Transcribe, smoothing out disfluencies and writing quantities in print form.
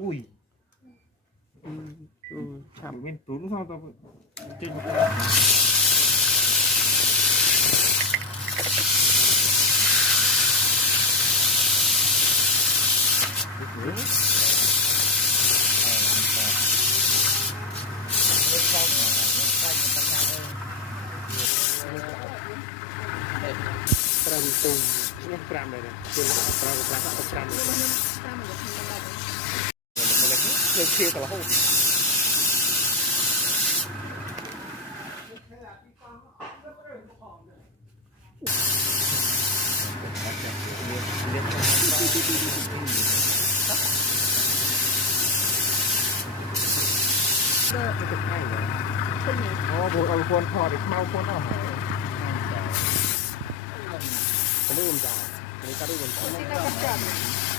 ui ครับ nguyên trốn sao tao trên ปรำตุ่มนี่ปรำเลยนะคุณปรำเลยเลือกเชียร์ตลอดไม่เป็นไงเลยอ๋อบุกเอาควรพอเด็กเมาควรเอาหายผมไม่รวมจ่ายอันนี้ก็ได้รวมจ่าย